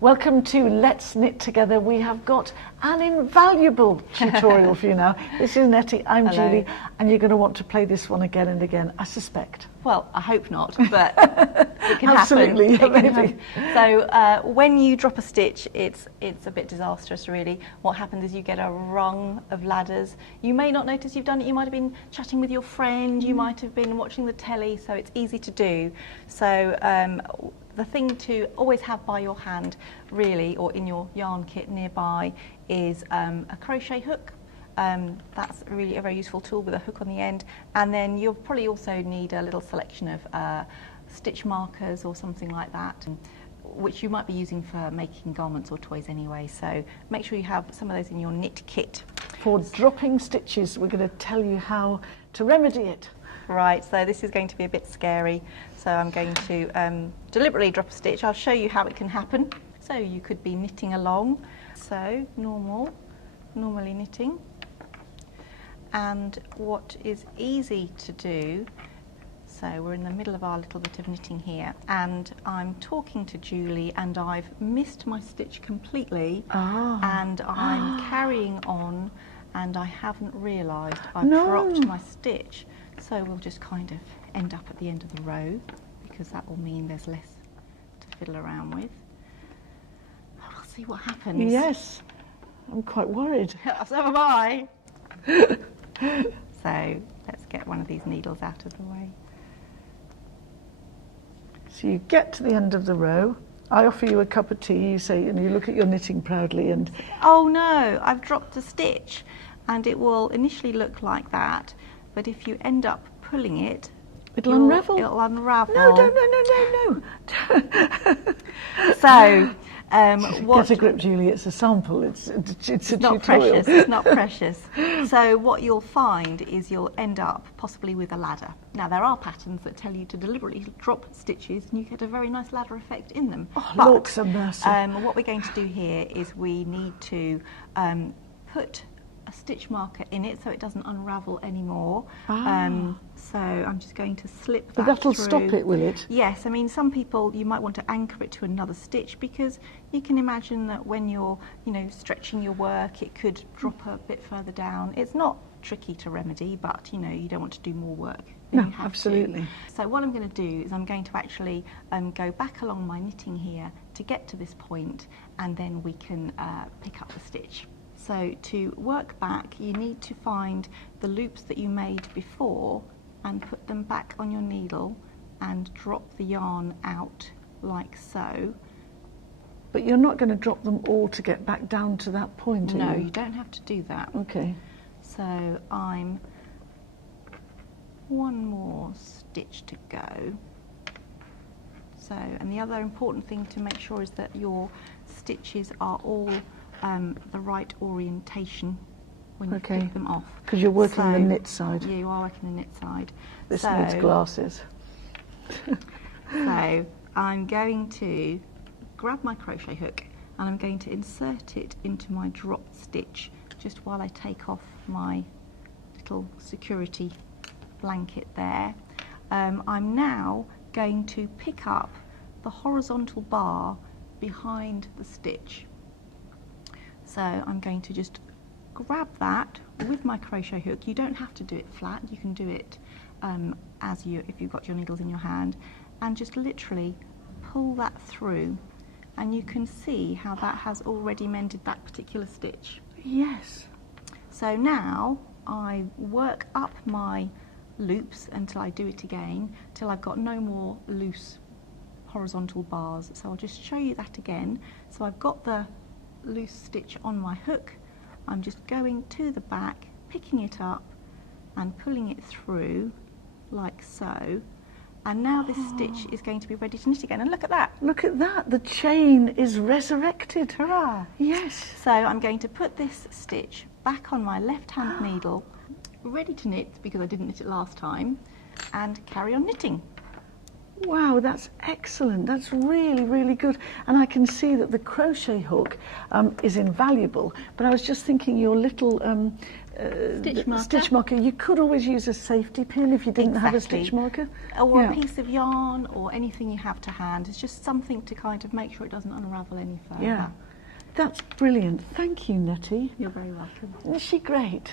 Welcome to Let's Knit Together. We have got an invaluable tutorial for you now. This is Nettie, I'm Hello. Julie, and you're going to want to play this one again and again, I suspect. Well, I hope not, but it can Absolutely, happen. yeah, It can maybe. happen. So when you drop a stitch, it's a bit disastrous, really. What happens is you get a rung of ladders. You may not notice you've done it. You might have been chatting with your friend. You might have been watching the telly, so it's easy to do. So the thing to always have by your hand, really, or in your yarn kit nearby, is a crochet hook. That's really a very useful tool with a hook on the end, and then you'll probably also need a little selection of stitch markers or something like that, which you might be using for making garments or toys anyway, so make sure you have some of those in your knit kit. For dropping stitches, we're going to tell you how to remedy it. Right, so this is going to be a bit scary, so I'm going to deliberately drop a stitch. I'll show you how it can happen. So you could be knitting along, so normally knitting. And what is easy to do, so we're in the middle of our little bit of knitting here, and I'm talking to Julie and I've missed my stitch completely, and I'm carrying on and I haven't realised I've dropped my stitch. So we'll just kind of end up at the end of the row, because that will mean there's less to fiddle around with. We'll see what happens. Yes, I'm quite worried. So am I. So let's get one of these needles out of the way. So you get to the end of the row. I offer you a cup of tea, you say, and you look at your knitting proudly and... Oh no, I've dropped a stitch, and it will initially look like that, but if you end up pulling it, it'll unravel. It'll unravel. No. So, get a grip, Julie. It's a sample. It's a not tutorial. precious. It's not precious. So what you'll find is you'll end up possibly with a ladder. Now there are patterns that tell you to deliberately drop stitches, and you get a very nice ladder effect in them. Oh, but looks a mercy. what we're going to do here is we need to put a stitch marker in it so it doesn't unravel anymore. So I'm just going to slip that But that'll through. stop it, will it? Yes, I mean some people, you might want to anchor it to another stitch, because you can imagine that when you're stretching your work, it could drop a bit further down. It's not tricky to remedy, but you don't want to do more work than No, you have absolutely. to. So what I'm going to do is I'm going to actually go back along my knitting here to get to this point, and then we can pick up the stitch. So to work back, you need to find the loops that you made before and put them back on your needle and drop the yarn out like so. But you're not going to drop them all to get back down to that point, are No, you? you don't have to do that. Okay. So I'm one more stitch to go. So, and the other important thing to make sure is that your stitches are all the right orientation when you pick them off. Because you're working the knit side. Yeah, you are working the knit side. This needs glasses. So I'm going to grab my crochet hook and I'm going to insert it into my dropped stitch just while I take off my little security blanket there. I'm now going to pick up the horizontal bar behind the stitch. So I'm going to just grab that with my crochet hook. You don't have to do it flat, you can do it if you've got your needles in your hand, and just literally pull that through, and you can see how that has already mended that particular stitch. Yes. So now I work up my loops until I do it again, till I've got no more loose horizontal bars. So I'll just show you that again. So I've got the loose stitch on my hook, I'm just going to the back, picking it up and pulling it through like so, and now this stitch is going to be ready to knit again. And look at that! Look at that, the chain is resurrected. Hurrah! Yes. So I'm going to put this stitch back on my left hand needle, ready to knit because I didn't knit it last time, and carry on knitting. Wow, that's excellent. That's really, really good. And I can see that the crochet hook is invaluable. But I was just thinking your little Stitch marker. You could always use a safety pin if you didn't have a stitch marker. Or Yeah. a piece of yarn or anything you have to hand. It's just something to kind of make sure it doesn't unravel any further. Yeah, that's brilliant. Thank you, Nettie. You're very welcome. Is she great?